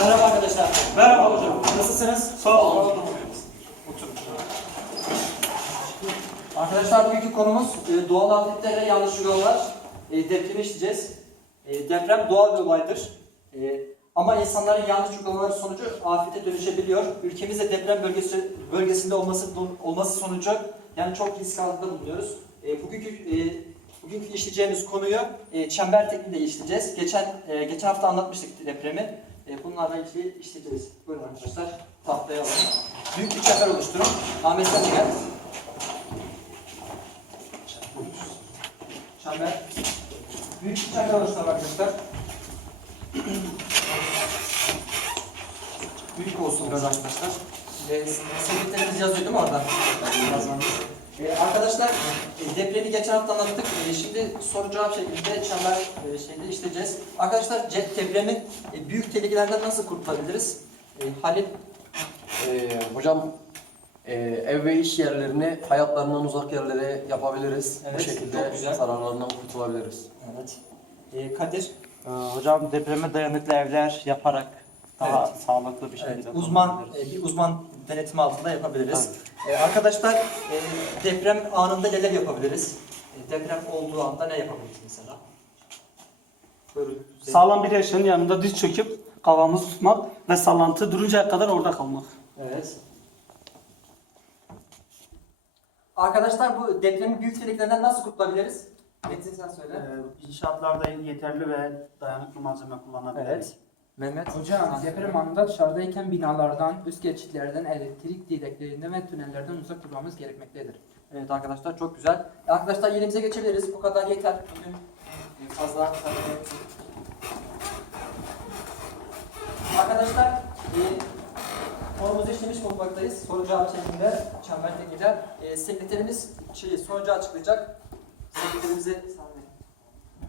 Merhaba arkadaşlar. Merhaba hocam. Nasılsınız? Sağ olun. Arkadaşlar bugünkü konumuz e, doğal afetler ve yanlış uygulamalar. E, depremi işleyeceğiz. E, deprem doğal bir olaydır. E, ama insanların yanlış uygulamaları sonucu afete dönüşebiliyor. Ülkemizde deprem bölgesi bölgesinde olması olması sonucu yani çok risk altında bulunuyoruz. E, bugünkü e, bugünkü işleyeceğimiz konuyu e, çember tekniğiyle işleyeceğiz. Geçen e, geçen hafta anlatmıştık depremi. E, bunlarla ilgili işleyeceğiz. Buyurun arkadaşlar. Tahtaya alın. Büyük bir çember oluşturun. Ahmet sen de gel. Çember. Büyük bir çember oluşturalım arkadaşlar. Büyük olsun biraz arkadaşlar. Ee, sevdiklerimiz yazıyor değil mi orada? Yazmamız. Ee, arkadaşlar depremi geçen hafta anlattık. Ee, şimdi soru cevap şeklinde çember e, şeyinde işleyeceğiz. Arkadaşlar depremin e, büyük tehlikelerinden nasıl kurtulabiliriz? E, Halil Ee, hocam e, ev ve iş yerlerini hayatlarından uzak yerlere yapabiliriz. Evet, Bu şekilde çok güzel. zararlarından kurtulabiliriz. Evet. E, Kadir Ee, hocam depreme dayanıklı evler yaparak daha Evet. sağlıklı bir şekilde Evet, uzman kullanabiliriz. e, bir uzman denetimi altında yapabiliriz. E, arkadaşlar e, deprem anında neler yapabiliriz? E, deprem olduğu anda ne yapabiliriz mesela? Buyurun. Sağlam bir eşyanın yanında diz çöküp kafamızı tutmak ve sallantı duruncaya kadar orada kalmak. Evet. Arkadaşlar bu depremin büyük tehlikelerinden nasıl kurtulabiliriz? Metin sen söyle. Ee, inşaatlarda yeterli ve dayanıklı malzeme kullanabiliriz. Evet. Mehmet. Hocam deprem anında dışarıdayken binalardan, üst geçitlerden, elektrik direklerinden ve tünellerden uzak durmamız gerekmektedir. Evet arkadaşlar çok güzel. E, Arkadaşlar yerimize geçebiliriz. Bu kadar yeter. Bugün e, fazla Arkadaşlar e, konumuzu işlemiş bulunmaktayız. Soru cevap şeklinde çember tekniğiyle. E, sekreterimiz şey, sonucu açıklayacak. Sekreterimize sağlayın.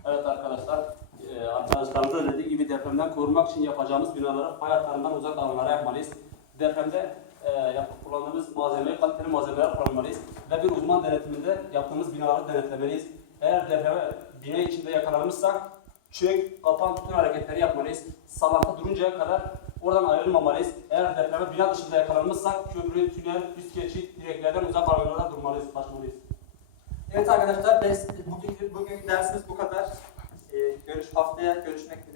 Evet arkadaşlar, e, arkadaşlarımız da dediği gibi depremden korunmak için yapacağımız binaları fay hatlarından uzak alanlara yapmalıyız. Depremde e, kullandığımız malzemeyi kaliteli malzemeler kullanmalıyız ve bir uzman denetiminde yaptığımız binaları denetlemeliyiz. Eğer depreme bina içinde yakalanmışsak çök, kapan, bütün hareketleri yapmalıyız. Sallantı duruncaya kadar oradan ayrılmamalıyız. Eğer depreme bina dışında yakalanmışsak köprü, tünel, üst geçit, direklerden uzak alanlarda durmalıyız, kaçmalıyız. Evet arkadaşlar ölçmek